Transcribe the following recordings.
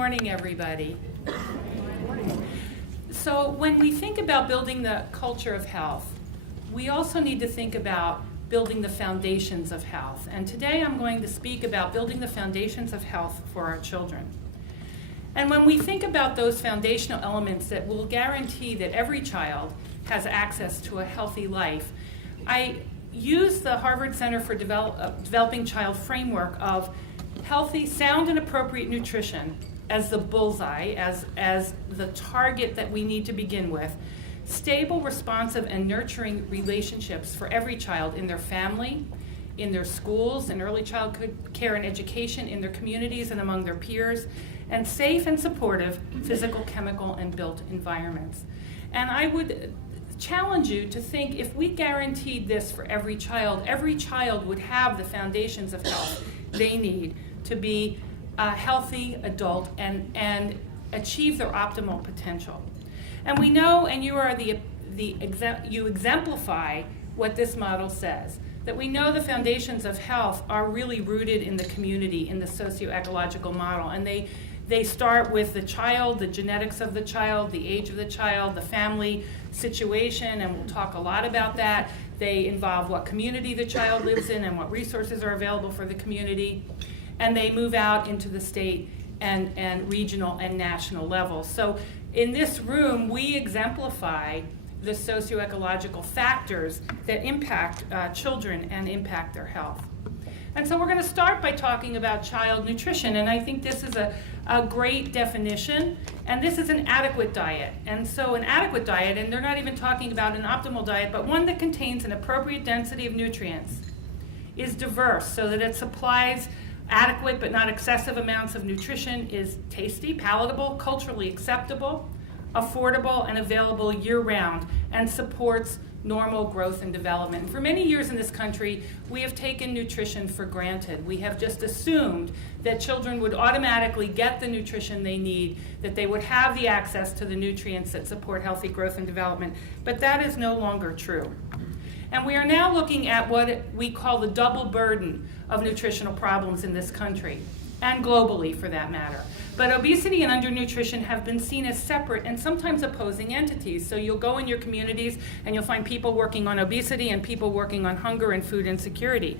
morning, everybody. So when we think about building the culture of health, we also need to think about building the foundations of health. And today I'm going to speak about building the foundations of health for our children. And when we think about those foundational elements that will guarantee that every child has access to a healthy life, I use the Harvard Center for Developing Child framework of healthy, sound, and appropriate nutrition as the bullseye, as the target that we need to begin with. Stable, responsive, and nurturing relationships for every child in their family, in their schools, in early childhood care and education, in their communities and among their peers, and safe and supportive physical, chemical, and built environments. And I would challenge you to think, if we guaranteed this for every child would have the foundations of health they need to be a healthy adult and achieve their optimal potential. And we know, and you are you exemplify what this model says, that we know the foundations of health are really rooted in the community, in the socio-ecological model, and they start with the child, the genetics of the child, the age of the child, the family situation, and we'll talk a lot about that. They involve what community the child lives in and what resources are available for the community, and they move out into the state and regional and national levels. So in this room, we exemplify the socio-ecological factors that impact children and impact their health. And so we're going to start by talking about child nutrition, and I think this is a great definition, and this is an adequate diet. And so an adequate diet, and they're not even talking about an optimal diet, but one that contains an appropriate density of nutrients, is diverse so that it supplies adequate but not excessive amounts of nutrition, is tasty, palatable, culturally acceptable, affordable, and available year-round, and supports normal growth and development. For many years in this country, we have taken nutrition for granted. We have just assumed that children would automatically get the nutrition they need, that they would have the access to the nutrients that support healthy growth and development, but that is no longer true. And we are now looking at what we call the double burden of nutritional problems in this country, and globally for that matter. But obesity and undernutrition have been seen as separate and sometimes opposing entities. So you'll go in your communities and you'll find people working on obesity and people working on hunger and food insecurity.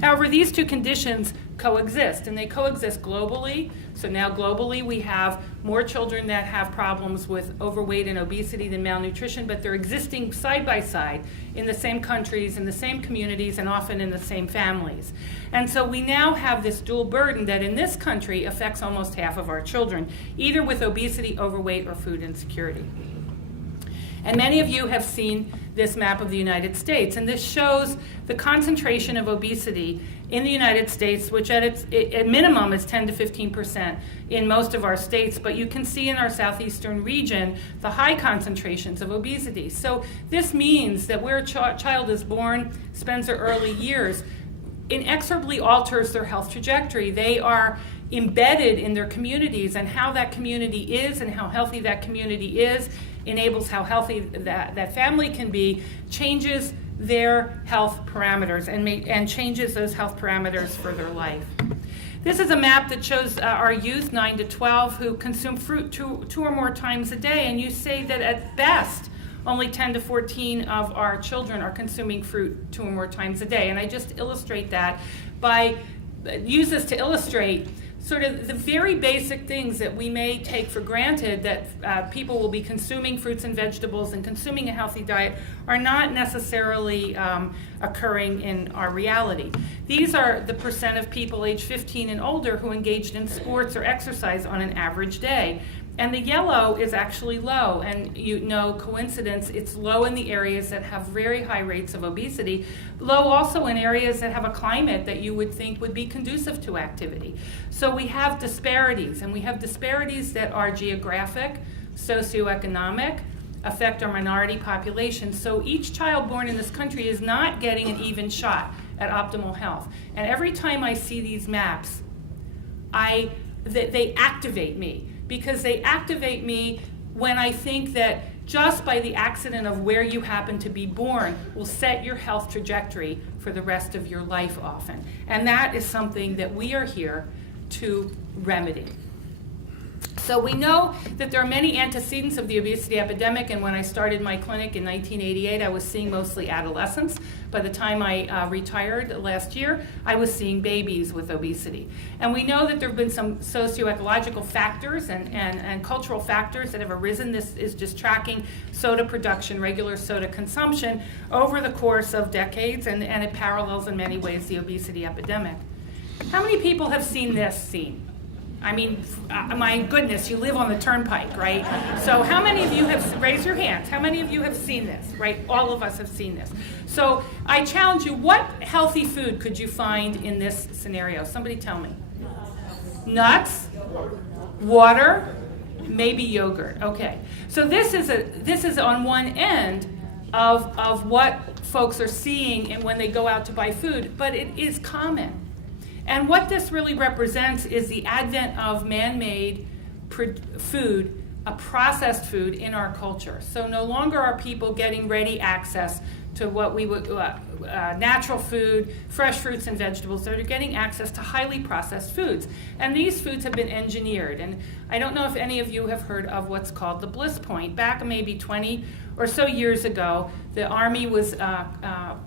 However, these two conditions coexist, and they coexist globally. So now globally we have more children that have problems with overweight and obesity than malnutrition, but they're existing side by side in the same countries, in the same communities, and often in the same families. And so we now have this dual burden that in this country affects almost half of our children, either with obesity, overweight, or food insecurity. And many of you have seen this map of the United States, and this shows the concentration of obesity in the United States, which at minimum is 10 to 15% in most of our states, but you can see in our southeastern region the high concentrations of obesity. So this means that where a child is born, spends their early years, inexorably alters their health trajectory. They are embedded in their communities, and how that community is and how healthy that community is enables how healthy that family can be, changes their health parameters and changes those health parameters for their life. This is a map that shows our youth, 9 to 12, who consume fruit two or more times a day, and you say that at best, only 10 to 14 of our children are consuming fruit 2 or more times a day. And I just illustrate that use this to illustrate sort of the very basic things that we may take for granted, that people will be consuming fruits and vegetables and consuming a healthy diet, are not necessarily occurring in our reality. These are the percent of people age 15 and older who engaged in sports or exercise on an average day. And the yellow is actually low, and coincidence, it's low in the areas that have very high rates of obesity, low also in areas that have a climate that you would think would be conducive to activity. So we have disparities, and we have disparities that are geographic, socioeconomic, affect our minority population. So each child born in this country is not getting an even shot at optimal health. And every time I see these maps, they activate me. Because they activate me when I think that just by the accident of where you happen to be born will set your health trajectory for the rest of your life often. And that is something that we are here to remedy. So we know that there are many antecedents of the obesity epidemic, and when I started my clinic in 1988, I was seeing mostly adolescents. By the time I retired last year, I was seeing babies with obesity. And we know that there have been some socioecological factors and cultural factors that have arisen. This is just tracking soda production, regular soda consumption over the course of decades, and it parallels in many ways the obesity epidemic. How many people have seen this scene? I mean, my goodness, you live on the turnpike, right? So how many of you have, raise your hands, how many of you have seen this, right? All of us have seen this. So I challenge you, what healthy food could you find in this scenario? Somebody tell me. Nuts, water, maybe yogurt. Okay. So this is on one end of what folks are seeing and when they go out to buy food, but it is common. And what this really represents is the advent of man-made food, a processed food in our culture. So no longer are people getting ready access to what we would, natural food, fresh fruits and vegetables. They're getting access to highly processed foods. And these foods have been engineered. And I don't know if any of you have heard of what's called the bliss point. Back maybe 20 or so years ago, the Army was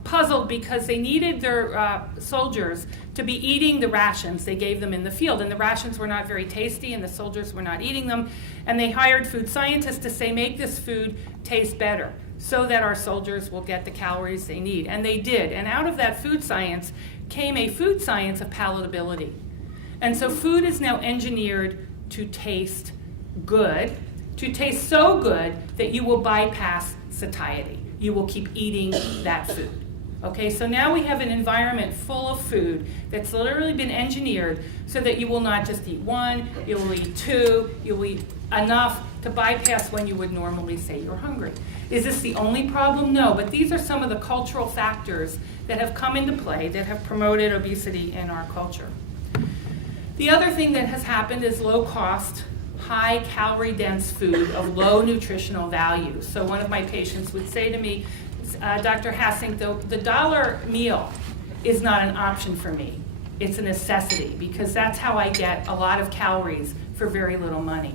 puzzled because they needed their soldiers to be eating the rations they gave them in the field. And the rations were not very tasty, and the soldiers were not eating them. And they hired food scientists to say, make this food taste better so that our soldiers will get the calories they need. And they did. And out of that food science came a food science of palatability. And so food is now engineered to taste good, to taste so good that you will bypass satiety. You will keep eating that food. Okay, so now we have an environment full of food that's literally been engineered so that you will not just eat one, you will eat two, you will eat enough to bypass when you would normally say you're hungry. Is this the only problem? No, but these are some of the cultural factors that have come into play that have promoted obesity in our culture. The other thing that has happened is low-cost, high calorie-dense food of low nutritional value. So one of my patients would say to me, Dr. Hassink, the dollar meal is not an option for me. It's a necessity because that's how I get a lot of calories for very little money.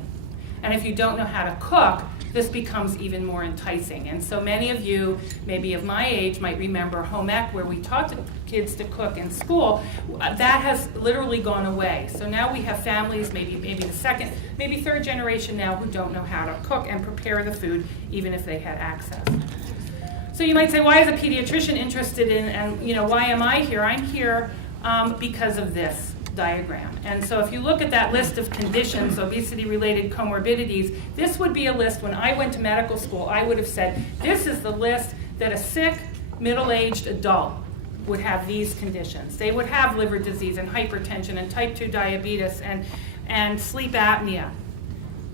And if you don't know how to cook, this becomes even more enticing. And so many of you, maybe of my age, might remember home ec, where we taught the kids to cook in school. That has literally gone away. So now we have families, maybe the second, maybe third generation now, who don't know how to cook and prepare the food, even if they had access. So you might say, why is a pediatrician interested in, and why am I here? I'm here because of this diagram. And so if you look at that list of conditions, obesity-related comorbidities, this would be a list. When I went to medical school, I would have said, this is the list that a sick, middle-aged adult would have these conditions. They would have liver disease and hypertension and type 2 diabetes and sleep apnea.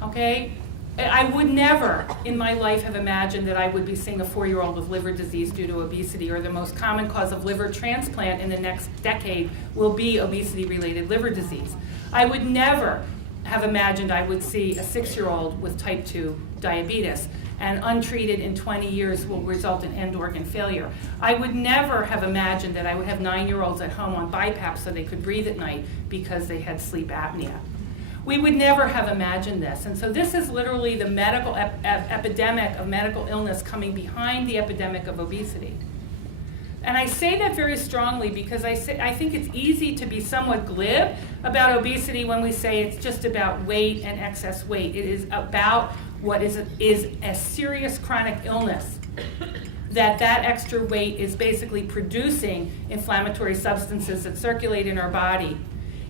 Okay? I would never in my life have imagined that I would be seeing a 4-year-old with liver disease due to obesity, or the most common cause of liver transplant in the next decade will be obesity-related liver disease. I would never have imagined I would see a 6-year-old with type 2 diabetes, and untreated in 20 years will result in end organ failure. I would never have imagined that I would have 9-year-olds at home on BiPAP so they could breathe at night because they had sleep apnea. We would never have imagined this. And so this is literally the medical epidemic of medical illness coming behind the epidemic of obesity. And I say that very strongly because I think it's easy to be somewhat glib about obesity when we say it's just about weight and excess weight. It is about what is a serious chronic illness, that extra weight is basically producing inflammatory substances that circulate in our body.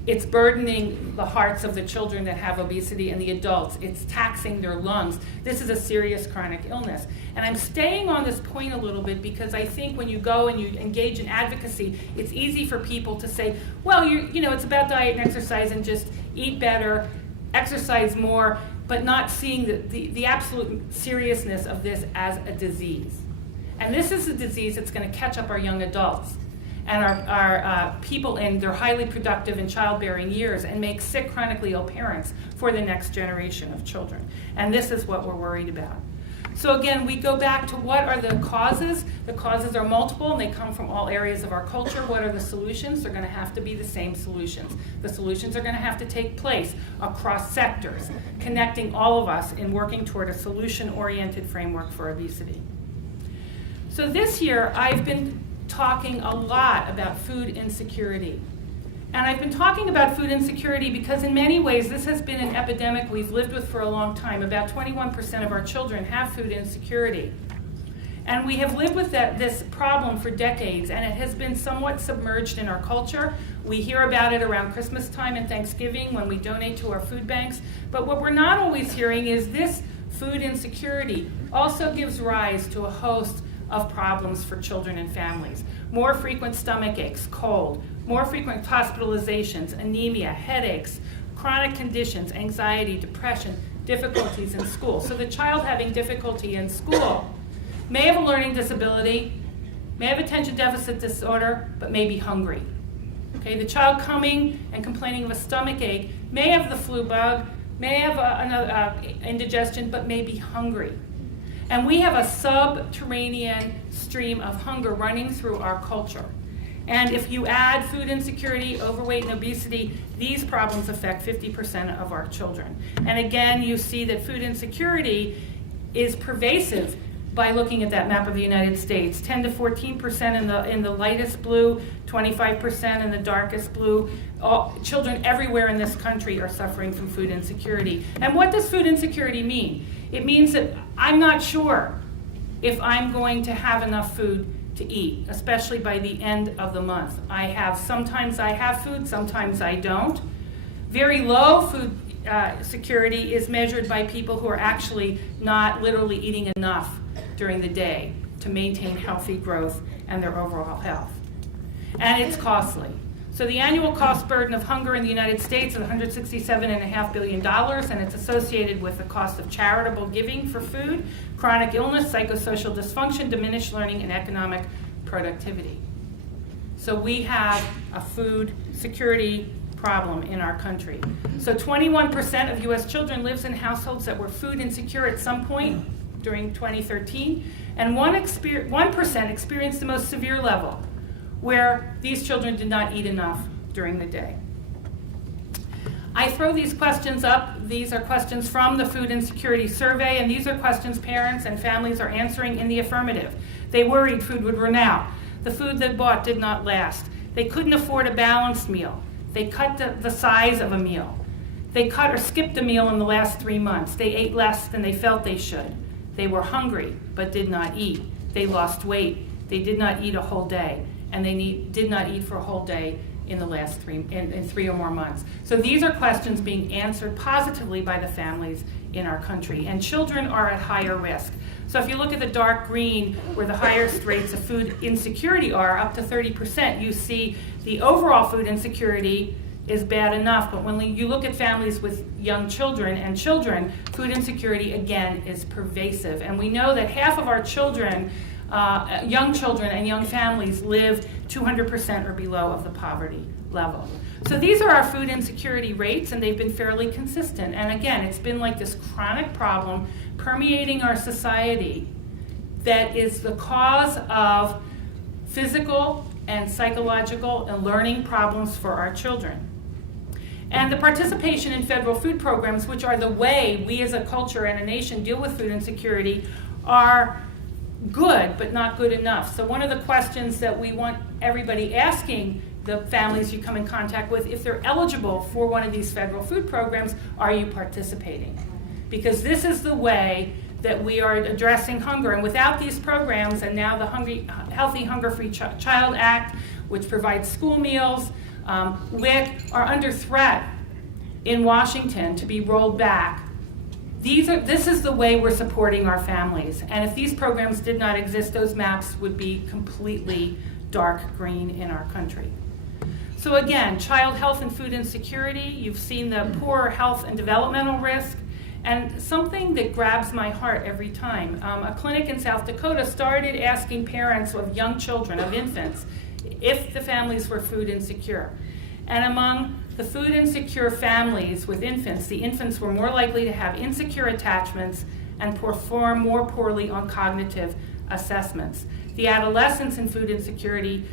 It's burdening the hearts of the children that have obesity and the adults. It's taxing their lungs. This is a serious chronic illness. And I'm staying on this point a little bit because I think when you go and you engage in advocacy, it's easy for people to say, well, it's about diet and exercise and just eat better, exercise more, but not seeing the absolute seriousness of this as a disease. And this is a disease that's going to catch up our young adults and our people in their highly productive and childbearing years and make sick, chronically ill parents for the next generation of children. And this is what we're worried about. So again, we go back to what are the causes. The causes are multiple and they come from all areas of our culture. What are the solutions? They're going to have to be the same solutions. The solutions are going to have to take place across sectors, connecting all of us in working toward a solution-oriented framework for obesity. So this year, I've been talking a lot about food insecurity. And I've been talking about food insecurity because in many ways this has been an epidemic we've lived with for a long time. About 21% of our children have food insecurity. And we have lived with this problem for decades, and it has been somewhat submerged in our culture. We hear about it around Christmas time and Thanksgiving when we donate to our food banks. But what we're not always hearing is this food insecurity also gives rise to a host of problems for children and families. More frequent stomach aches, cold, more frequent hospitalizations, anemia, headaches, chronic conditions, anxiety, depression, difficulties in school. So the child having difficulty in school may have a learning disability, may have attention deficit disorder, but may be hungry. Okay, the child coming and complaining of a stomach ache may have the flu bug, may have another indigestion, but may be hungry. And we have a subterranean stream of hunger running through our culture. And if you add food insecurity, overweight, and obesity, these problems affect 50% of our children. And again, you see that food insecurity is pervasive by looking at that map of the United States. 10 to 14% in the lightest blue, 25% in the darkest blue. Children everywhere in this country are suffering from food insecurity. And what does food insecurity mean? It means that I'm not sure if I'm going to have enough food to eat, especially by the end of the month. Sometimes I have food, sometimes I don't. Very low food security is measured by people who are actually not literally eating enough during the day to maintain healthy growth and their overall health. And it's costly. So the annual cost burden of hunger in the United States is $167.5 billion, and it's associated with the cost of charitable giving for food, chronic illness, psychosocial dysfunction, diminished learning, and economic productivity. So we have a food security problem in our country. So 21% of U.S. children lives in households that were food insecure at some point during 2013, and 1% experienced the most severe level, where these children did not eat enough during the day. I throw these questions up. These are questions from the Food Insecurity Survey, and these are questions parents and families are answering in the affirmative. They worried food would run out. The food they bought did not last. They couldn't afford a balanced meal. They cut the size of a meal. They cut or skipped a meal in the last 3 months. They ate less than they felt they should. They were hungry but did not eat. They lost weight. They did not eat a whole day. And they did not eat for a whole day in the last 3 or more months. So these are questions being answered positively by the families in our country. And children are at higher risk. So if you look at the dark green, where the highest rates of food insecurity are, up to 30%, you see the overall food insecurity is bad enough. But when you look at families with young children and children, food insecurity, again, is pervasive. And we know that half of our children, young children and young families, live 200% or below of the poverty level. So these are our food insecurity rates, and they've been fairly consistent. And again, it's been like this chronic problem permeating our society that is the cause of physical and psychological and learning problems for our children. And the participation in federal food programs, which are the way we as a culture and a nation deal with food insecurity, are good, but not good enough. So one of the questions that we want everybody asking the families you come in contact with, if they're eligible for one of these federal food programs, are you participating? Because this is the way that we are addressing hunger. And without these programs, and now the Healthy Hunger-Free Child Act, which provides school meals, WIC, are under threat in Washington to be rolled back. This is the way we're supporting our families. And if these programs did not exist, those maps would be completely dark green in our country. So again, child health and food insecurity, you've seen the poor health and developmental risk, and something that grabs my heart every time. A clinic in South Dakota started asking parents of young children, of infants, if the families were food insecure. And among the food insecure families with infants, the infants were more likely to have insecure attachments and perform more poorly on cognitive assessments. The adolescents in food insecurity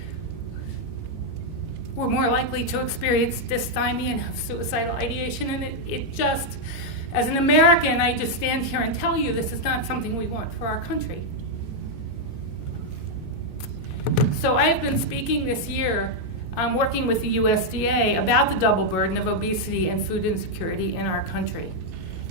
were more likely to experience dysthymia and have suicidal ideation, and it just, as an American, I just stand here and tell you this is not something we want for our country. So I've been speaking this year, working with the USDA about the double burden of obesity and food insecurity in our country.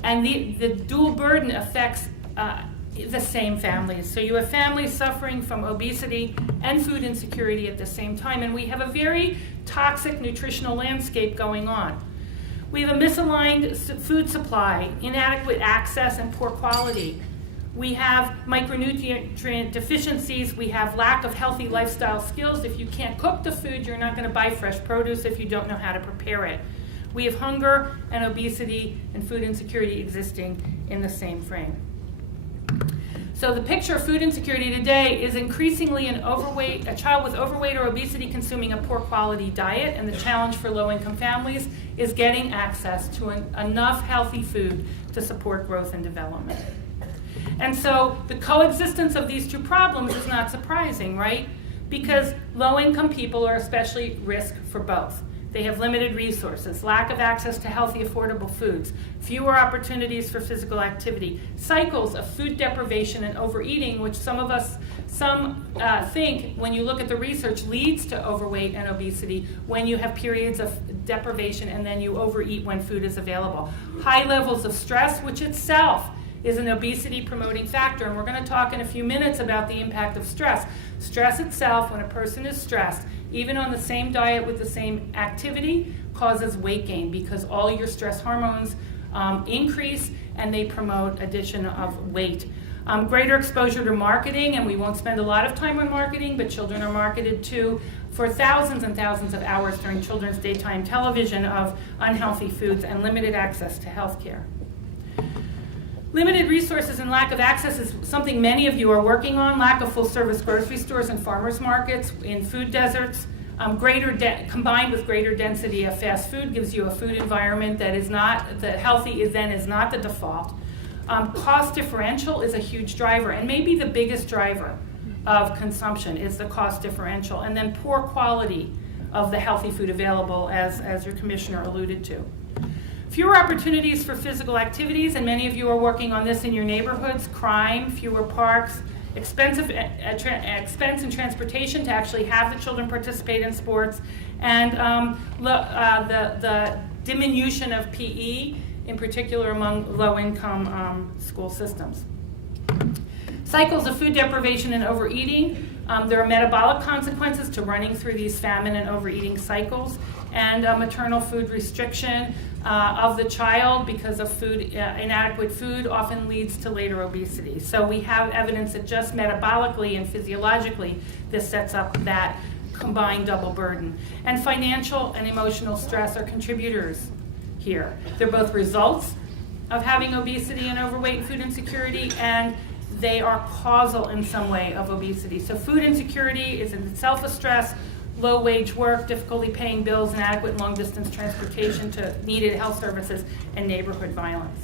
And the dual burden affects the same families. So you have families suffering from obesity and food insecurity at the same time, and we have a very toxic nutritional landscape going on. We have a misaligned food supply, inadequate access, and poor quality. We have micronutrient deficiencies. We have lack of healthy lifestyle skills. If you can't cook the food, you're not going to buy fresh produce if you don't know how to prepare it. We have hunger and obesity and food insecurity existing in the same frame. So the picture of food insecurity today is increasingly a child with overweight or obesity consuming a poor quality diet, and the challenge for low-income families is getting access to enough healthy food to support growth and development. And so the coexistence of these two problems is not surprising, right? Because low-income people are especially at risk for both. They have limited resources, lack of access to healthy, affordable foods, fewer opportunities for physical activity, cycles of food deprivation and overeating, which some think, when you look at the research, leads to overweight and obesity when you have periods of deprivation and then you overeat when food is available. High levels of stress, which itself is an obesity-promoting factor, and we're going to talk in a few minutes about the impact of stress. Stress itself, when a person is stressed, even on the same diet with the same activity, causes weight gain because all your stress hormones increase and they promote addition of weight. Greater exposure to marketing, and we won't spend a lot of time on marketing, but children are marketed to for thousands and thousands of hours during children's daytime television of unhealthy foods and limited access to health care. Limited resources and lack of access is something many of you are working on. Lack of full-service grocery stores and farmers markets in food deserts. Combined with greater density of fast food gives you a food environment that is not healthy is not the default. Cost differential is a huge driver, and maybe the biggest driver of consumption is the cost differential, and then poor quality of the healthy food available, as your commissioner alluded to. Fewer opportunities for physical activities, and many of you are working on this in your neighborhoods. Crime, fewer parks, expense and transportation to actually have the children participate in sports, and the diminution of PE, in particular among low-income school systems. Cycles of food deprivation and overeating. There are metabolic consequences to running through these famine and overeating cycles, and maternal food restriction of the child because of inadequate food often leads to later obesity. So we have evidence that just metabolically and physiologically this sets up that combined double burden. And financial and emotional stress are contributors here. They're both results of having obesity and overweight and food insecurity, and they are causal in some way of obesity. So food insecurity is in itself a stress, low wage work, difficulty paying bills, inadequate long-distance transportation to needed health services, and neighborhood violence.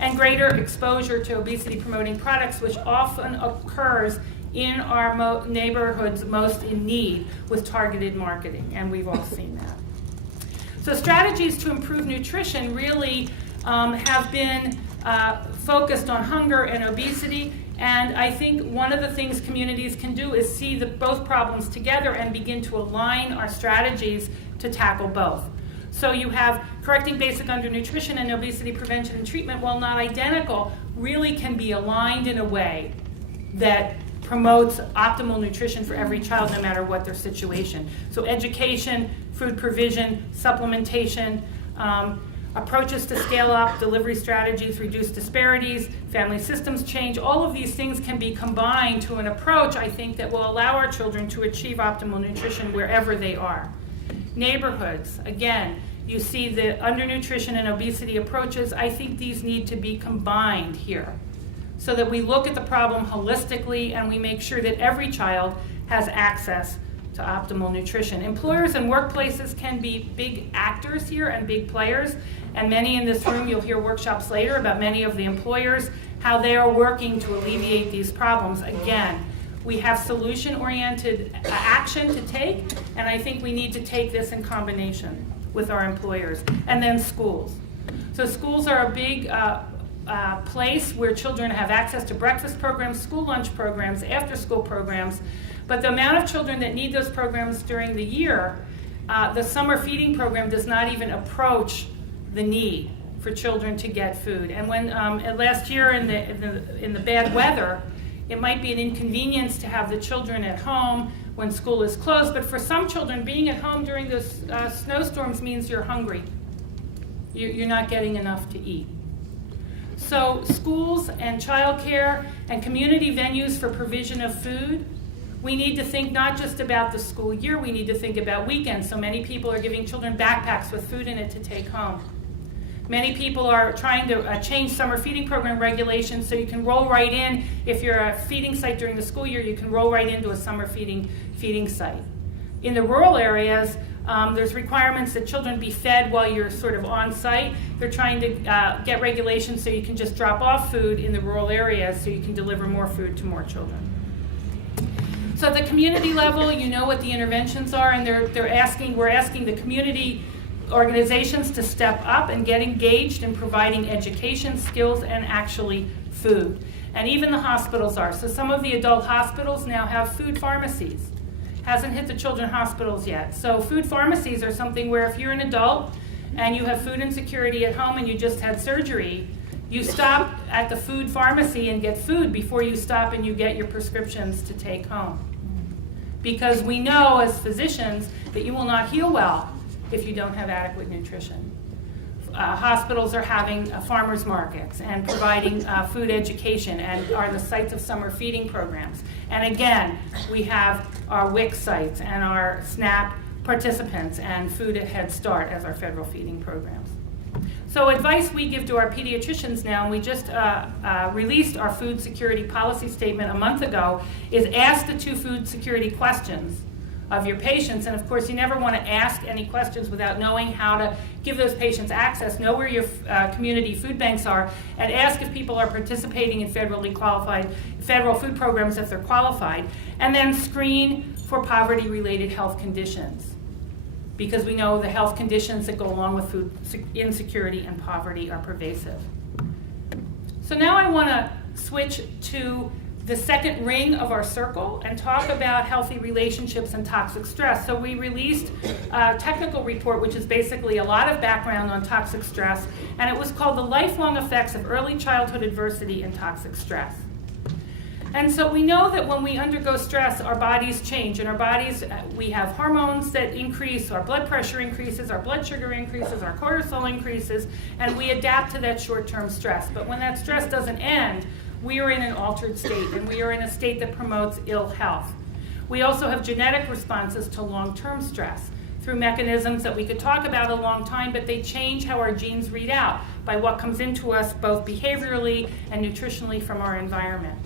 And greater exposure to obesity-promoting products, which often occurs in our neighborhoods most in need with targeted marketing, and we've all seen that. So strategies to improve nutrition really have been focused on hunger and obesity, and I think one of the things communities can do is see both problems together and begin to align our strategies to tackle both. So you have correcting basic undernutrition and obesity prevention and treatment, while not identical, really can be aligned in a way that promotes optimal nutrition for every child, no matter what their situation. So education, food provision, supplementation, approaches to scale up, delivery strategies, reduce disparities, family systems change, all of these things can be combined to an approach, I think, that will allow our children to achieve optimal nutrition wherever they are. Neighborhoods, again, you see the undernutrition and obesity approaches. I think these need to be combined here so that we look at the problem holistically and we make sure that every child has access to optimal nutrition. Employers and workplaces can be big actors here and big players, and many in this room, you'll hear workshops later about many of the employers, how they are working to alleviate these problems. Again, we have solution-oriented action to take, and I think we need to take this in combination with our employers. And then schools. So schools are a big place where children have access to breakfast programs, school lunch programs, after-school programs, but the amount of children that need those programs during the year, the summer feeding program does not even approach the need for children to get food. And when last year in the bad weather, it might be an inconvenience to have the children at home when school is closed, but for some children, being at home during those snowstorms means you're hungry. You're not getting enough to eat. So schools and childcare and community venues for provision of food, we need to think not just about the school year, we need to think about weekends. So many people are giving children backpacks with food in it to take home. Many people are trying to change summer feeding program regulations so you can roll right in. If you're a feeding site during the school year, you can roll right into a summer feeding site. In the rural areas, there's requirements that children be fed while you're sort of on site. They're trying to get regulations so you can just drop off food in the rural areas so you can deliver more food to more children. So at the community level, you know what the interventions are, and we're asking the community organizations to step up and get engaged in providing education, skills, and actually food. And even the hospitals are. So some of the adult hospitals now have food pharmacies. Hasn't hit the children's hospitals yet. So food pharmacies are something where if you're an adult and you have food insecurity at home and you just had surgery, you stop at the food pharmacy and get food before you stop and you get your prescriptions to take home. Because we know as physicians that you will not heal well if you don't have adequate nutrition. Hospitals are having farmers markets and providing food education and are the sites of summer feeding programs. And again, we have our WIC sites and our SNAP participants and Food at Head Start as our federal feeding programs. So advice we give to our pediatricians now, and we just released our food security policy statement a month ago, is ask the 2 food security questions of your patients. And of course, you never want to ask any questions without knowing how to give those patients access, know where your community food banks are, and ask if people are participating in federally qualified federal food programs if they're qualified, and then screen for poverty-related health conditions, because we know the health conditions that go along with food insecurity and poverty are pervasive. So now I want to switch to the second ring of our circle and talk about healthy relationships and toxic stress. So we released a technical report, which is basically a lot of background on toxic stress, and it was called The Lifelong Effects of Early Childhood Adversity and Toxic Stress. And so we know that when we undergo stress, our bodies change. In our bodies, we have hormones that increase, our blood pressure increases, our blood sugar increases, our cortisol increases, and we adapt to that short-term stress. But when that stress doesn't end, we are in an altered state, and we are in a state that promotes ill health. We also have genetic responses to long-term stress through mechanisms that we could talk about a long time, but they change how our genes read out by what comes into us both behaviorally and nutritionally from our environment.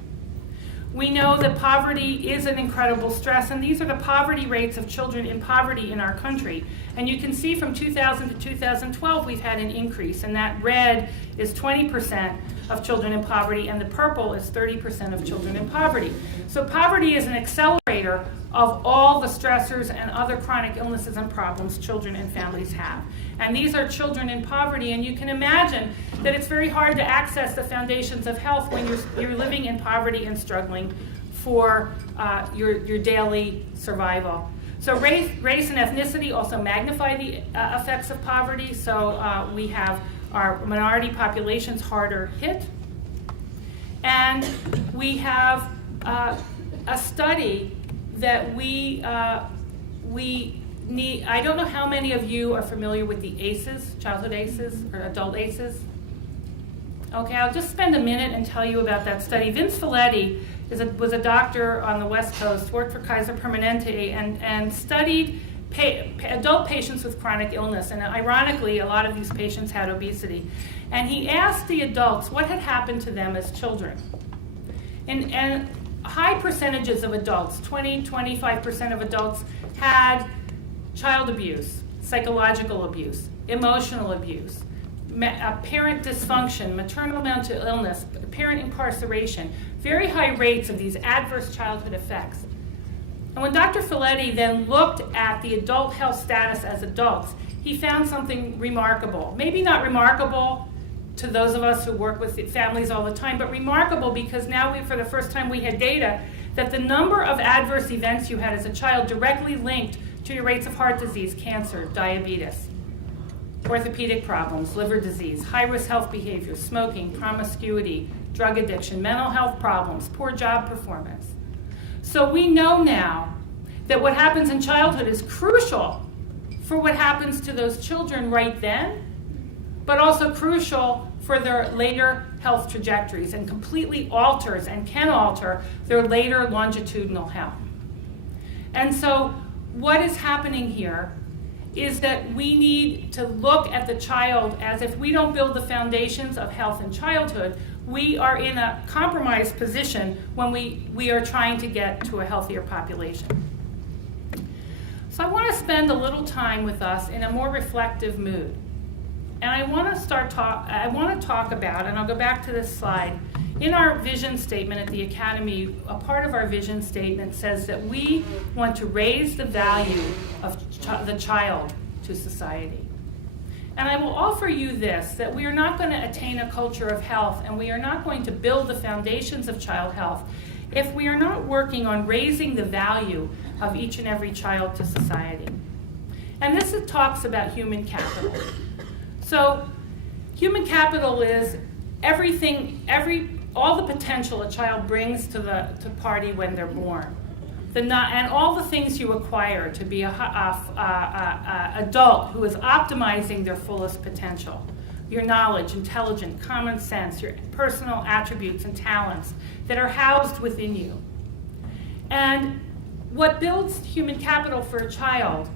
We know that poverty is an incredible stress, and these are the poverty rates of children in poverty in our country. And you can see from 2000 to 2012, we've had an increase, and that red is 20% of children in poverty, and the purple is 30% of children in poverty. So poverty is an accelerator of all the stressors and other chronic illnesses and problems children and families have. And these are children in poverty, and you can imagine that it's very hard to access the foundations of health when you're living in poverty and struggling for your daily survival. So race and ethnicity also magnify the effects of poverty. So we have our minority populations harder hit. And we have a study that we need. I don't know how many of you are familiar with the ACEs, childhood ACEs, or adult ACEs. Okay, I'll just spend a minute and tell you about that study. Vince Folletti was a doctor on the West Coast, worked for Kaiser Permanente, and studied adult patients with chronic illness. And ironically, a lot of these patients had obesity. And he asked the adults what had happened to them as children. And high percentages of adults, 20-25% of adults, had child abuse, psychological abuse, emotional abuse, parent dysfunction, maternal mental illness, parent incarceration, very high rates of these adverse childhood effects. And when Dr. Folletti then looked at the adult health status as adults, he found something remarkable. Maybe not remarkable to those of us who work with families all the time, but remarkable because now for the first time we had data that the number of adverse events you had as a child directly linked to your rates of heart disease, cancer, diabetes, orthopedic problems, liver disease, high-risk health behavior, smoking, promiscuity, drug addiction, mental health problems, poor job performance. So we know now that what happens in childhood is crucial for what happens to those children right then, but also crucial for their later health trajectories and completely alters and can alter their later longitudinal health. And so what is happening here is that we need to look at the child as if we don't build the foundations of health in childhood, we are in a compromised position when we are trying to get to a healthier population. So I want to spend a little time with us in a more reflective mood. And I want to talk about, and I'll go back to this slide, in our vision statement at the Academy, a part of our vision statement says that we want to raise the value of the child to society. And I will offer you this, that we are not going to attain a culture of health and we are not going to build the foundations of child health if we are not working on raising the value of each and every child to society. And this talks about human capital. So human capital is all the potential a child brings to party when they're born. And all the things you acquire to be a adult who is optimizing their fullest potential. Your knowledge, intelligence, common sense, your personal attributes and talents that are housed within you. And what builds human capital for a child,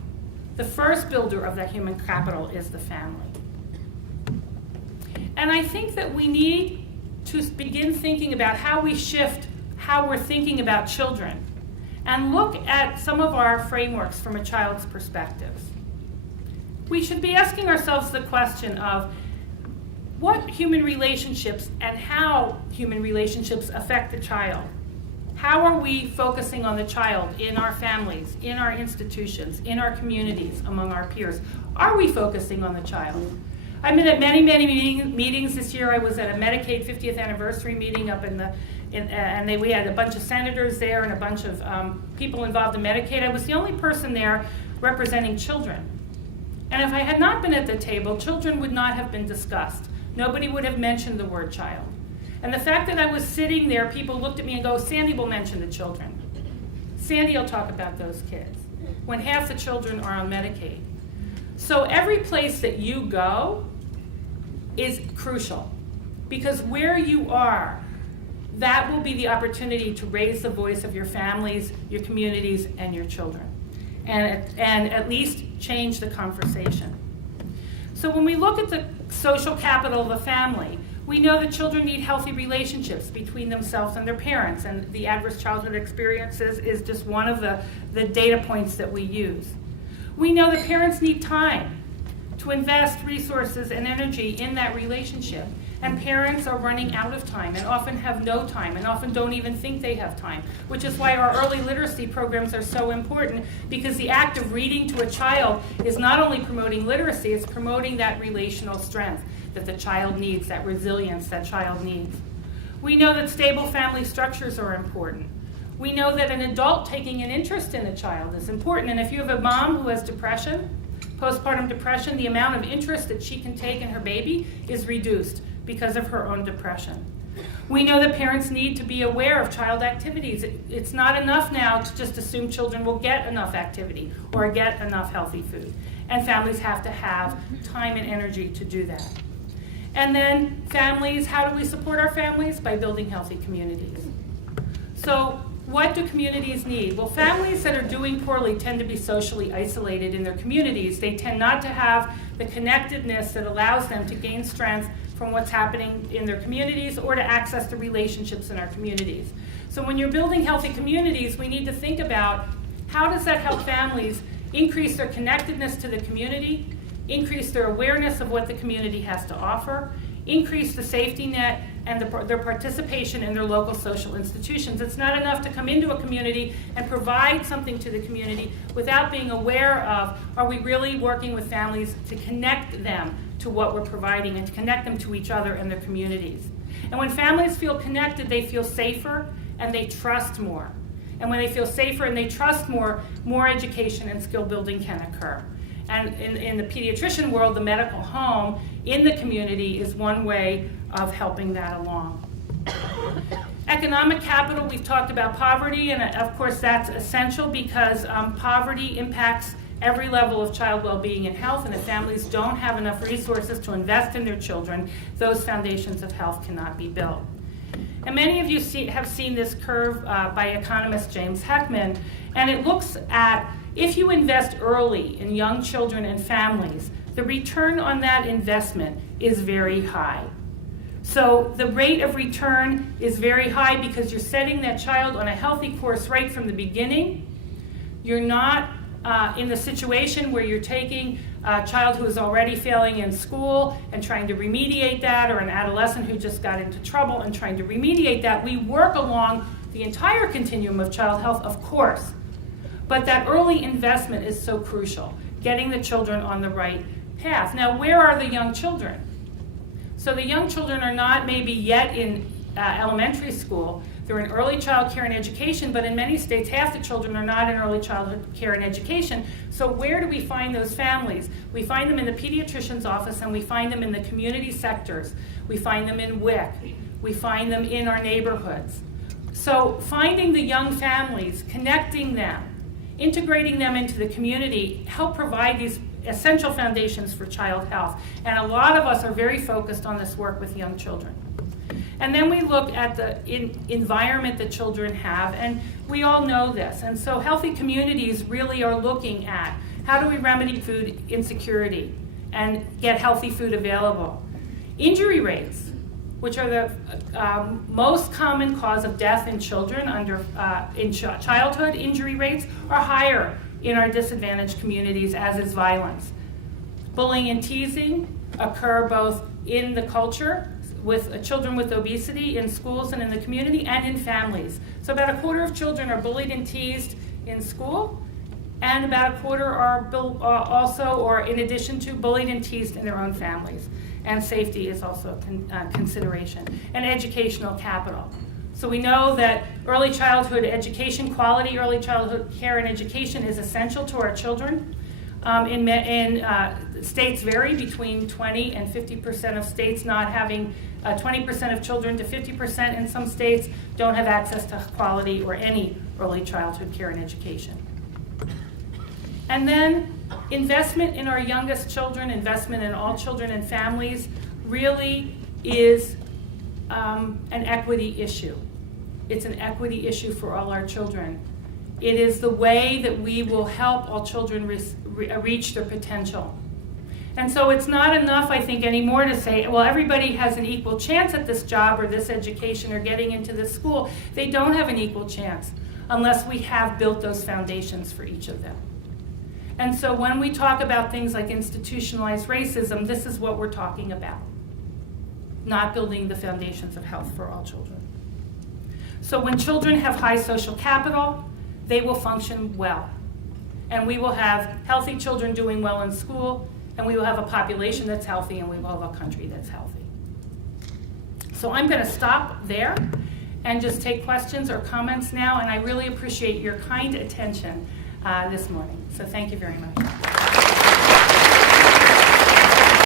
the first builder of that human capital is the family. And I think that we need to begin thinking about how we shift how we're thinking about children and look at some of our frameworks from a child's perspective. We should be asking ourselves the question of what human relationships and how human relationships affect the child. How are we focusing on the child in our families, in our institutions, in our communities, among our peers? Are we focusing on the child? I've been at many meetings this year. I was at a Medicaid 50th anniversary meeting up we had a bunch of senators there and a bunch of people involved in Medicaid. I was the only person there representing children. And if I had not been at the table, children would not have been discussed. Nobody would have mentioned the word child. And the fact that I was sitting there, people looked at me and go, Sandy will mention the children. Sandy will talk about those kids, when half the children are on Medicaid. So every place that you go is crucial, because where you are, that will be the opportunity to raise the voice of your families, your communities, and your children, and at least change the conversation. So when we look at the social capital of the family, we know that children need healthy relationships between themselves and their parents, and the adverse childhood experiences is just one of the data points that we use. We know that parents need time to invest resources and energy in that relationship. And parents are running out of time and often have no time and often don't even think they have time, which is why our early literacy programs are so important, because the act of reading to a child is not only promoting literacy, it's promoting that relational strength that the child needs, that resilience that child needs. We know that stable family structures are important. We know that an adult taking an interest in a child is important, and if you have a mom who has depression, postpartum depression, the amount of interest that she can take in her baby is reduced because of her own depression. We know that parents need to be aware of child activities. It's not enough now to just assume children will get enough activity or get enough healthy food. And families have to have time and energy to do that. And then families, how do we support our families? By building healthy communities. So what do communities need? Well, families that are doing poorly tend to be socially isolated in their communities. They tend not to have the connectedness that allows them to gain strength from what's happening in their communities or to access the relationships in our communities. So when you're building healthy communities, we need to think about How does that help families increase their connectedness to the community, increase their awareness of what the community has to offer, increase the safety net and their participation in their local social institutions? It's not enough to come into a community and provide something to the community without being aware of, are we really working with families to connect them to what we're providing and to connect them to each other and their communities? And when families feel connected, they feel safer and they trust more. And when they feel safer and they trust more education and skill building can occur. And in the pediatrician world, the medical home in the community is one way of helping that along. Economic capital, we've talked about poverty, and of course that's essential because poverty impacts every level of child well-being and health, and if families don't have enough resources to invest in their children, those foundations of health cannot be built. And many of you have seen this curve by economist James Heckman, and it looks at if you invest early in young children and families, the return on that investment is very high. So the rate of return is very high because you're setting that child on a healthy course right from the beginning. You're not in the situation where you're taking a child who is already failing in school and trying to remediate that, or an adolescent who just got into trouble and trying to remediate that. We work along the entire continuum of child health, of course, but that early investment is so crucial, getting the children on the right path. Now, where are the young children? So the young children are not maybe yet in elementary school. They're in early child care and education, but in many states, half the children are not in early childhood care and education. So where do we find those families? We find them in the pediatrician's office, and we find them in the community sectors. We find them in WIC. We find them in our neighborhoods. So finding the young families, connecting them, integrating them into the community, help provide these essential foundations for child health. And a lot of us are very focused on this work with young children. And then we look at the environment that children have, and we all know this. And so healthy communities really are looking at how do we remedy food insecurity and get healthy food available. Injury rates, which are the most common cause of death in children in childhood, injury rates are higher in our disadvantaged communities, as is violence. Bullying and teasing occur both in the culture, with children with obesity in schools and in the community, and in families. So about a quarter of children are bullied and teased in school, and about a quarter are also, or in addition to, bullied and teased in their own families. And safety is also a consideration. And educational capital. So we know that early childhood education, quality early childhood care and education is essential to our children. States vary between 20 and 50% of states not having 20% of children to 50% in some states don't have access to quality or any early childhood care and education. And then investment in our youngest children, investment in all children and families really is an equity issue. It's an equity issue for all our children. It is the way that we will help all children reach their potential. And so it's not enough, I think, anymore to say, well, everybody has an equal chance at this job or this education or getting into this school. They don't have an equal chance unless we have built those foundations for each of them. And so when we talk about things like institutionalized racism, this is what we're talking about, not building the foundations of health for all children. So when children have high social capital, they will function well. And we will have healthy children doing well in school, and we will have a population that's healthy, and we will have a country that's healthy. So I'm going to stop there and just take questions or comments now, and I really appreciate your kind attention this morning. So thank you very much.